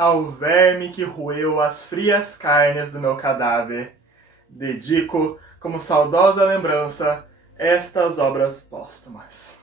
Ao verme que roeu as frias carnes do meu cadáver, dedico, como saudosa lembrança, estas obras póstumas.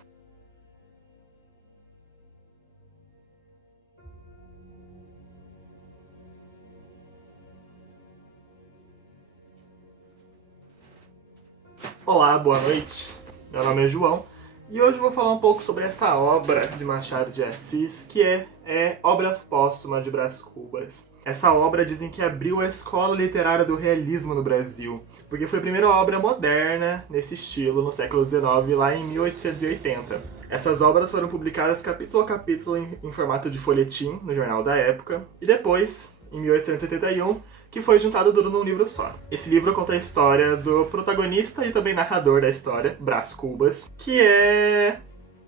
Olá, boa noite. Meu nome é João e hoje eu vou falar um pouco sobre essa obra de Machado de Assis que é Obras Póstumas de Brás Cubas. Essa obra dizem que abriu a escola literária do realismo no Brasil, porque foi a primeira obra moderna nesse estilo no século XIX, lá em 1880. Essas obras foram publicadas capítulo a capítulo em formato de folhetim no jornal da época, e depois, em 1871, que foi juntado tudo num livro só. Esse livro conta a história do protagonista e também narrador da história, Brás Cubas, que é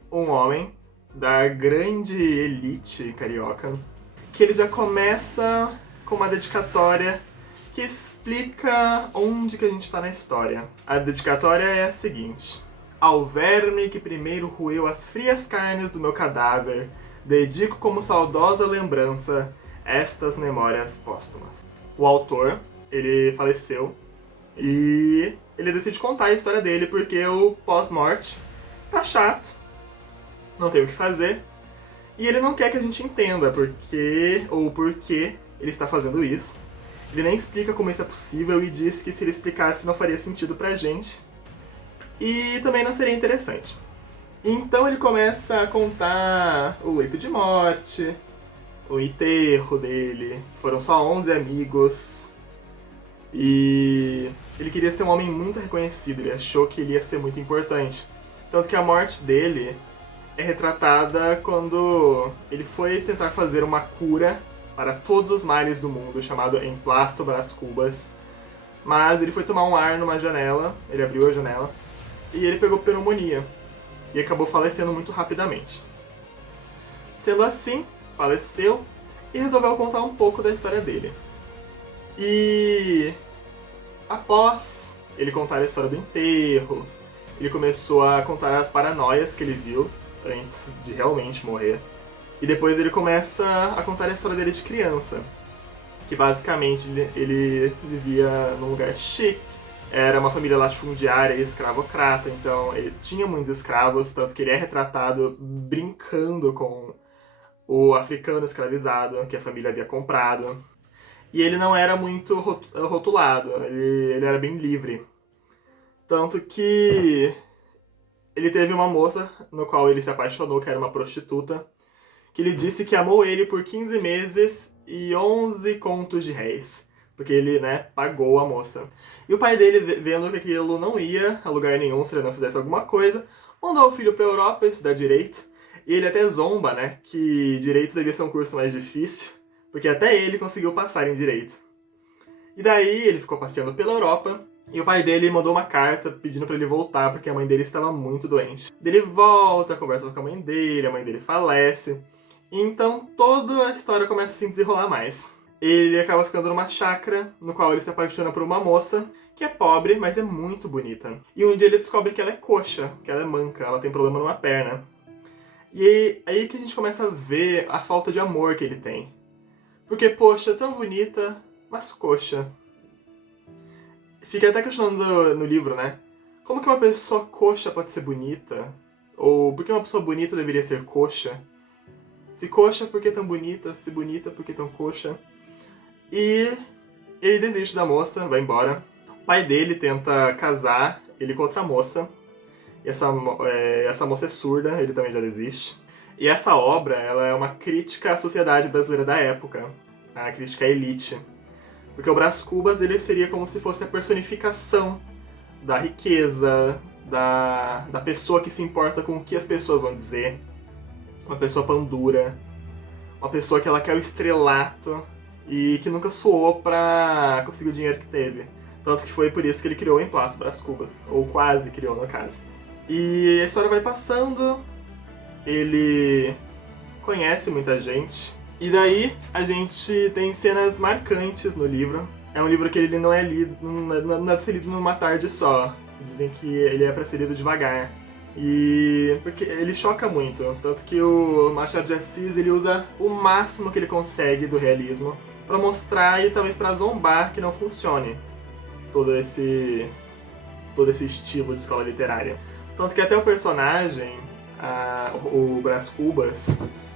um homem da grande elite carioca, que ele já começa com uma dedicatória que explica onde que a gente está na história. A dedicatória é a seguinte: ao verme que primeiro roeu as frias carnes do meu cadáver, dedico como saudosa lembrança estas memórias póstumas. O autor, ele faleceu e ele decide contar a história dele porque o pós-morte tá chato, não tem o que fazer, e ele não quer que a gente entenda por que ele está fazendo isso. Ele nem explica como isso é possível e diz que se ele explicasse não faria sentido pra gente e também não seria interessante. Então ele começa a contar o leito de morte, o enterro dele, foram só 11 amigos, e ele queria ser um homem muito reconhecido, ele achou que ele ia ser muito importante. Tanto que a morte dele é retratada quando ele foi tentar fazer uma cura para todos os males do mundo, chamado Emplasto Brás Cubas, mas ele foi tomar um ar numa janela, ele abriu a janela, e ele pegou pneumonia, e acabou falecendo muito rapidamente. Sendo assim, faleceu e resolveu contar um pouco da história dele. E após ele contar a história do enterro, ele começou a contar as paranoias que ele viu antes de realmente morrer. E depois ele começa a contar a história dele de criança, que basicamente ele vivia num lugar chique, era uma família latifundiária e escravocrata, então ele tinha muitos escravos, tanto que ele é retratado brincando com o africano escravizado que a família havia comprado. E ele não era muito rotulado, ele era bem livre. Tanto que ele teve uma moça no qual ele se apaixonou, que era uma prostituta, que ele disse que amou ele por 15 meses e 11 contos de réis. Porque ele, pagou a moça. E o pai dele, vendo que aquilo não ia a lugar nenhum se ele não fizesse alguma coisa, mandou o filho pra Europa estudar direito. E ele até zomba, que direito devia ser um curso mais difícil, porque até ele conseguiu passar em direito. E daí ele ficou passeando pela Europa, e o pai dele mandou uma carta pedindo pra ele voltar, porque a mãe dele estava muito doente. Ele volta, conversa com a mãe dele falece. Então toda a história começa a se desenrolar mais. Ele acaba ficando numa chácara, no qual ele se apaixona por uma moça, que é pobre, mas é muito bonita. E um dia ele descobre que ela é coxa, que ela é manca, ela tem problema numa perna. E aí que a gente começa a ver a falta de amor que ele tem. Porque, poxa, tão bonita, mas coxa. Fica até questionando no livro, como que uma pessoa coxa pode ser bonita? Ou por que uma pessoa bonita deveria ser coxa? Se coxa, por que tão bonita? Se bonita, por que tão coxa? E ele desiste da moça, vai embora. O pai dele tenta casar ele com outra moça. E essa moça é surda, ele também já desiste. E essa obra, ela é uma crítica à sociedade brasileira da época, a crítica à elite. Porque o Brás Cubas, ele seria como se fosse a personificação da riqueza, da pessoa que se importa com o que as pessoas vão dizer. Uma pessoa pandura, uma pessoa que ela quer o estrelato e que nunca suou pra conseguir o dinheiro que teve. Tanto que foi por isso que ele criou o Emplasto Brás Cubas, ou quase criou no caso. E a história vai passando, ele conhece muita gente, e daí a gente tem cenas marcantes no livro. É um livro que ele não é lido, não é pra ser lido numa tarde só. Dizem que ele é pra ser lido devagar. E porque ele choca muito, tanto que o Machado de Assis ele usa o máximo que ele consegue do realismo pra mostrar e talvez pra zombar que não funcione todo esse estilo de escola literária. Tanto que até o personagem, o Brás Cubas,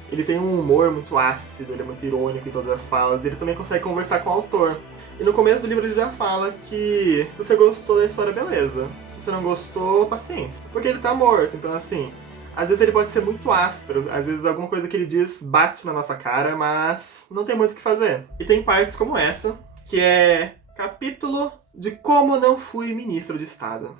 ele tem um humor muito ácido, ele é muito irônico em todas as falas, e ele também consegue conversar com o autor. E no começo do livro ele já fala que se você gostou da história, beleza. Se você não gostou, paciência. Porque ele tá morto, então assim, às vezes ele pode ser muito áspero, às vezes alguma coisa que ele diz bate na nossa cara, mas não tem muito o que fazer. E tem partes como essa, que é capítulo de como não fui ministro de Estado.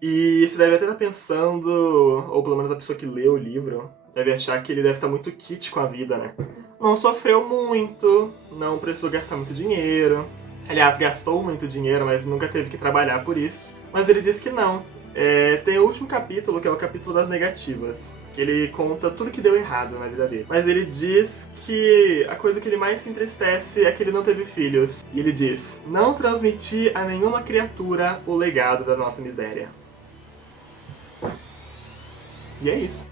E você deve até estar pensando, ou pelo menos a pessoa que lê o livro, deve achar que ele deve estar muito kit com a vida, né? Não sofreu muito, não precisou gastar muito dinheiro. Aliás, gastou muito dinheiro, mas nunca teve que trabalhar por isso. Mas ele diz que não. Tem o último capítulo, que é o capítulo das negativas, que ele conta tudo que deu errado na vida dele. Mas ele diz que a coisa que ele mais se entristece é que ele não teve filhos. E ele diz, não transmitir a nenhuma criatura o legado da nossa miséria. E é isso.